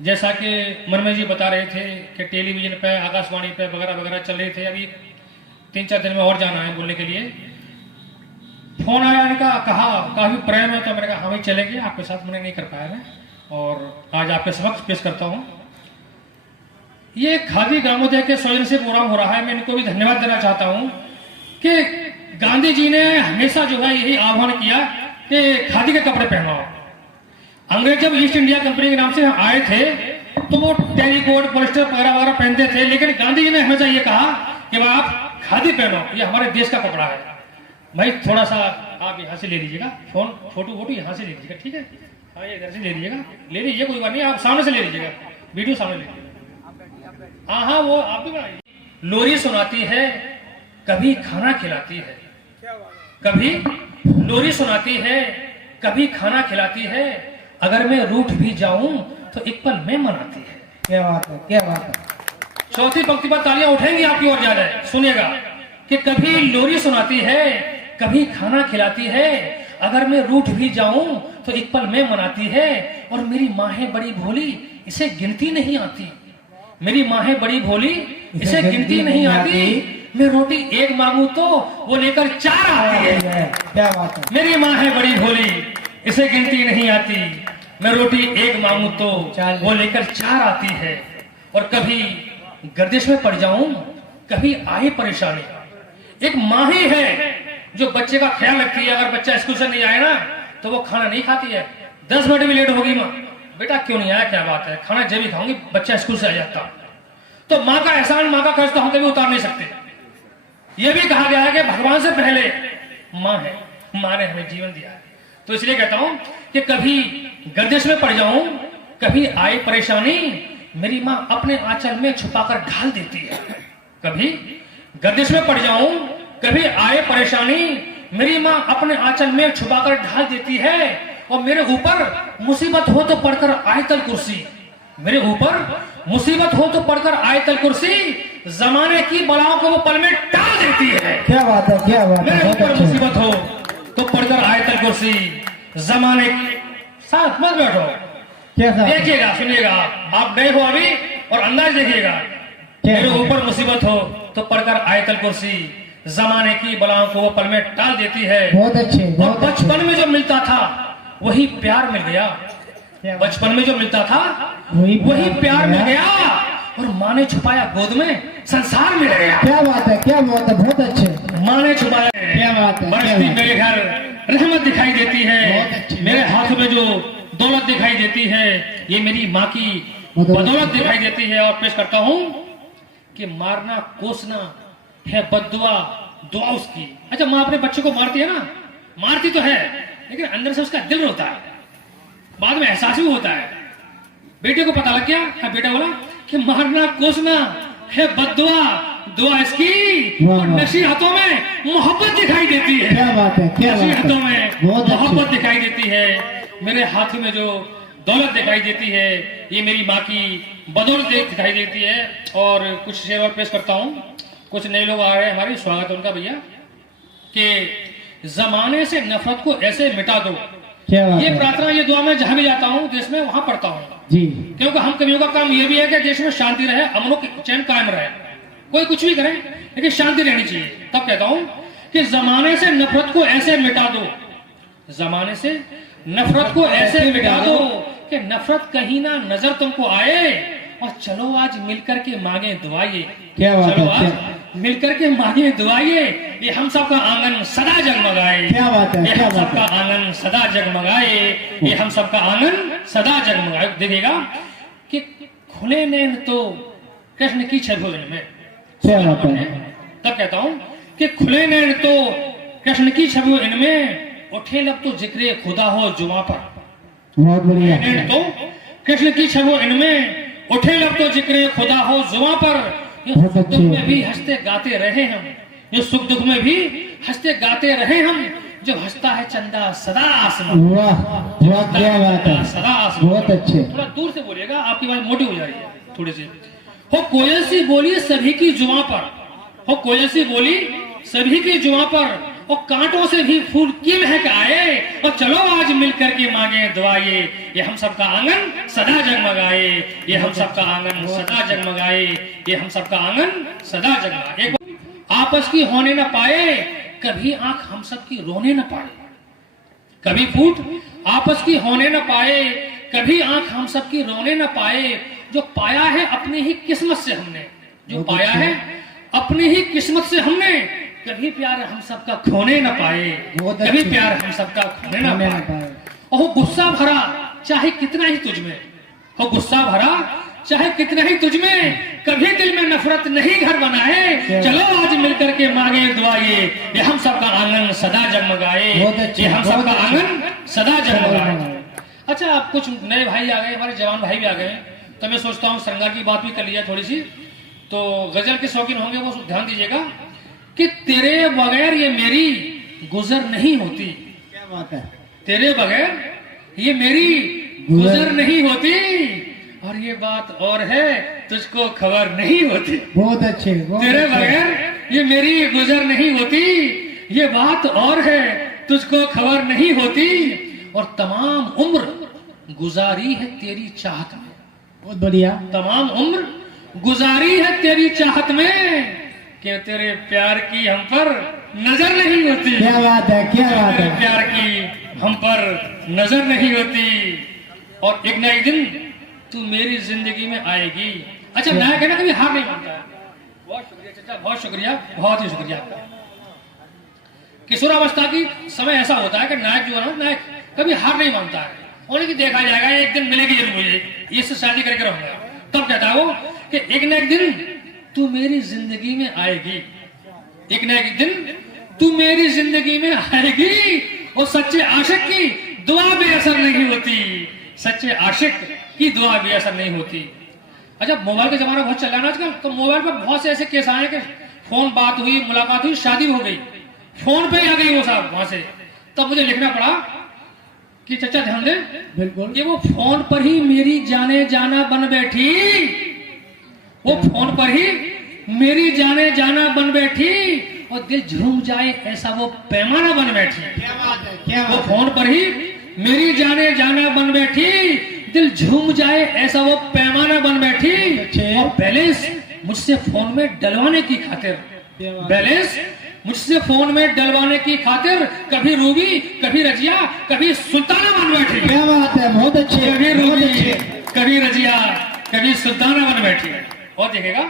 जैसा कि मनमय जी बता रहे थे कि टेलीविजन पे, आकाशवाणी पे वगैरह वगैरह चल रहे थे। अभी 3-4 दिन में और जाना है बोलने के लिए। फोन आया, इनका कहा काफी प्रेम है, तो मैंने कहा हाँ भाई चलेंगे आपके साथ। मैंने नहीं कर पाया मैं, और आज आपके समक्ष पेश करता हूँ। ये खादी ग्रामोदय के सौजन्य से प्रोग्राम हो रहा है। मैं इनको भी धन्यवाद देना चाहता हूँ कि गांधी जी ने हमेशा जो है यही आह्वान किया कि खादी के कपड़े पहनाओ। अंग्रेज जब ईस्ट इंडिया कंपनी के नाम से आए थे तो वो टेरिकोट, पॉलिस्टर वगैरह वगैरह पहनते थे, लेकिन गांधी जी ने हमेशा ये कहा कि आप खादी पहनो, ये हमारे देश का कपड़ा है। भाई थोड़ा सा आप यहाँ से ले लीजिएगा, फोटो यहाँ से ले लीजिएगा, ठीक है? हाँ, ये इधर से ले लीजिएगा, ले लीजिए, कोई बात नहीं, आप सामने से ले लीजिएगा, वीडियो सामने ले लीजिएगा। हाँ, वो आप भी बनाइए। लोरी सुनाती है, कभी खाना खिलाती है, कभी लोरी सुनाती है, कभी खाना खिलाती है, अगर मैं रूठ भी जाऊं तो एक पल में मनाती है। क्या बात है, क्या बात है। चौथी पंक्ति पर तालियां उठेंगी आपकी ओर ज्यादा। सुनिएगा कि कभी लोरी सुनाती है, कभी खाना खिलाती है, अगर मैं रूठ भी जाऊं तो एक पल में मनाती है, और मेरी माँ है बड़ी भोली, इसे गिनती नहीं आती। मेरी माँ है बड़ी भोली, इसे गिनती नहीं आती। मैं रोटी एक मांगू तो वो लेकर 4 आती है। क्या बात है। मेरी माँ है बड़ी भोली, इसे गिनती नहीं आती। मैं रोटी एक मांगू तो वो लेकर 4 आती है। और कभी गर्दिश में पड़ जाऊं, कभी आए परेशानी। एक माँ ही है जो बच्चे का ख्याल रखती है। अगर बच्चा स्कूल से नहीं आए ना तो वो खाना नहीं खाती है। 10 मिनट भी लेट होगी, माँ बेटा क्यों नहीं आया, क्या बात है, खाना जब भी खाऊंगी, बच्चा स्कूल से आ जाता। तो माँ का एहसान, माँ का कर्ज तो हम कभी उतार नहीं सकते। यह भी कहा गया है कि भगवान से पहले माँ है, माँ ने हमें जीवन दिया है। तो इसलिए कहता हूं कि कभी गर्दिश में पड़ जाऊं, कभी आए परेशानी, मेरी माँ अपने आंचल में छुपाकर ढाल देती है। कभी गर्दिश में पड़ जाऊं, कभी आए परेशानी, मेरी माँ अपने आंचल में छुपाकर ढाल देती है। और मेरे ऊपर मुसीबत हो तो पढ़कर आयतल कुर्सी, मेरे ऊपर मुसीबत हो तो पढ़कर आयतल कुर्सी, जमाने की बलाओं को वो पल में टाल देती है। क्या बात है, क्या बात है। मेरे ऊपर मुसीबत हो तो पढ़कर आयतल कुर्सी, जमाने साथ मत बैठो। देखिएगा, सुनिएगा, आप गए हो अभी और अंदाज देखिएगा। मेरे ऊपर मुसीबत हो तो पढ़कर आयतल कुर्सी, जमाने की बलाओं को वो पल में टाल देती है। बहुत अच्छे। और बचपन में जो मिलता था वही प्यार मिल गया। बचपन में जो मिलता था वही प्यार मिल गया, और माँ ने छुपाया गोद में, संसार मिल गया। क्या बात है, क्या बात है, बहुत अच्छे। माँ ने छुपाया, क्या बात है। बरसती मेरे घर रहमत दिखाई देती है। मेरे हाथ में जो दौलत दिखाई देती है, ये मेरी माँ की बदौलत दिखाई देती है। और पेश करता हूँ कि मारना कोसना है बद्दुआ, दुआ उसकी। अच्छा, माँ अपने बच्चे को मारती है ना, मारती तो है, लेकिन अंदर से उसका दिल रोता है, बाद में एहसास भी होता है। बेटे को पता लग गया, हाँ बेटा बोला कि मारना कोसना है बद्दुआ, दुआ इसकी, और नसीहतों में मोहब्बत दिखाई देती है। क्या बात है, क्या बात है। नसीहतों में मोहब्बत दिखाई देती है। मेरे हाथ में जो दौलत दिखाई देती है, ये मेरी माँ की बदौलत दिखाई देती है। और कुछ शेर और पेश करता हूँ। कुछ नए लोग आ रहे हैं हमारे, स्वागत है उनका भैया। कि जमाने से नफरत को ऐसे मिटा दो, ये प्रार्थना, ये दुआ मैं जहां भी जाता हूँ देश में, वहां पढ़ता हूँ जी। क्योंकि हम कवियों का काम ये भी है कि देश में शांति रहे, अमन चैन कायम रहे। कोई कुछ भी करे लेकिन शांति रहनी चाहिए। तब कहता हूँ कि जमाने से नफरत को ऐसे मिटा दो, जमाने से नफरत को ऐसे मिटा दो कि नफरत कहीं ना नजर तुमको आए, और चलो आज मिलकर के मांगे दुआए। चलो आज मिलकर के मांगे दुआए, ये हम सबका आंगन सदा जगमगाए। क्या बात है, ये हम सबका आंगन सदा जगमगाए, ये हम सबका आंगन सदा जगमगाए। देखिएगा कि खुले नैन तो कृष्ण की छवि इनमें। तब कहता हूं कि खुले नैन तो कृष्ण की छवि इनमें, उठे लब तो जिक्र खुदा हो जुमा पर। बहुत बढ़िया। नैन तो कृष्ण की छवि इनमें, उठे लब तो जिक्र खुदा हो जुमा पर। ये सुख दुख में भी हंसते गाते रहे हम, ये सुख दुख में भी हंसते गाते रहे हम, जो हंसता है चंदा सदा आसमान। वाह वाह, क्या बात है, सदा आसमान। बहुत अच्छे। थोड़ा दूर से बोलिएगा, आपकी आवाज मोटी हो जा रही है थोड़ी सी। हो कोयल सी बोली सभी की जुआ पर, हो कोयल सी बोली सभी की जुआ पर, और कांटों से भी फूल की महक आए, और चलो आज मिलकर के मांगे दुआ ये हम सबका आंगन सदा जगमगाए, ये हम सबका आंगन सदा जगमगाए, ये हम सबका आंगन सदा जगमगाए। एक आपस की होने न पाए, कभी आंख हम सबकी रोने न पाए, कभी फूट आपस की होने न पाए, कभी आंख हम सबकी रोने न पाए। जो पाया है अपनी ही किस्मत से हमने, जो पाया है अपनी ही किस्मत से हमने, कभी प्यार हम सबका खोने न पाए, कभी प्यार हम सबका खोने न पाए। और गुस्सा भरा चाहे कितना ही तुझमें हो, गुस्सा भरा चाहे कितना ही तुझमें, कभी दिल में नफरत नहीं घर बनाए। चलो आज मिलकर के मांगे दुआ ये हम सबका आंगन सदा जगमगाए, ये हम सबका आंगन सदा जगमगाए। अच्छा, अब कुछ नए भाई आ गए, हमारे जवान भाई भी आ गए, तो मैं सोचता हूँ श्रृंगार की बात भी कर लिया थोड़ी सी। तो गजल के शौकीन होंगे वो ध्यान दीजिएगा कि तेरे बगैर ये मेरी गुजर नहीं होती, क्या बात है, तेरे बगैर ये मेरी गुजर नहीं होती, और ये बात और है तुझको खबर नहीं होती। बहुत अच्छे, तेरे बगैर ये मेरी गुजर नहीं होती, ये बात और है तुझको खबर नहीं होती, और तमाम उम्र गुजारी है तेरी चाहत में, बहुत बढ़िया, तमाम उम्र गुजारी है तेरी चाहत में, कि तेरे प्यार की हम पर नजर नहीं होती। क्या बात है, क्या बात तेरे है, प्यार की हम पर नजर नहीं होती, और एक न एक दिन तू मेरी जिंदगी में आएगी। अच्छा, नायक है ना, कभी हार नहीं मानता है। बहुत शुक्रिया चाचा, बहुत शुक्रिया, बहुत ही शुक्रिया आपका। किशोरावस्था की समय ऐसा होता है कि नायक जो है ना, नायक कभी हार नहीं मानता है, और कि देखा जाएगा एक दिन मिलेगी जरूर मुझे, इससे शादी करके रहूंगा। तब कहता है वो कि एक न एक दिन तू मेरी जिंदगी में आएगी, एक न एक दिन तू मेरी जिंदगी में आएगी, और सच्चे आशिक की दुआ बेअसर नहीं होती, सच्चे आशिक की दुआ बेअसर नहीं होती। अच्छा, मोबाइल का जमाना बहुत चल रहा है ना आजकल, तो मोबाइल पर बहुत से ऐसे केस आए कि फोन बात हुई, मुलाकात हुई, शादी हो गई, फोन पे ही आ गई वो साहब वहां से। तब मुझे लिखना पड़ा कि चाचा ध्यान दे, बिल्कुल, कि वो फोन पर ही मेरी जाने जाना बन बैठी, वो फोन पर ही मेरी जाने जाना बन बैठी, और दिल झूम जाए ऐसा वो पैमाना बन बैठी। क्या बात है, क्या वो बात है, फोन पर ही मेरी जाने जाना बन बैठी, दिल झूम जाए ऐसा वो पैमाना बन बैठी, और बैलेंस मुझसे फोन में डलवाने की खातिर, बैलेंस मुझसे फोन में डलवाने की खातिर कभी रूबी, कभी रजिया, कभी सुल्ताना बन बैठी। क्या बात है, बहुत अच्छे, कभी बहुत रूबी, अच्छे, कभी रजिया, कभी सुल्ताना बन बैठी। और देखेगा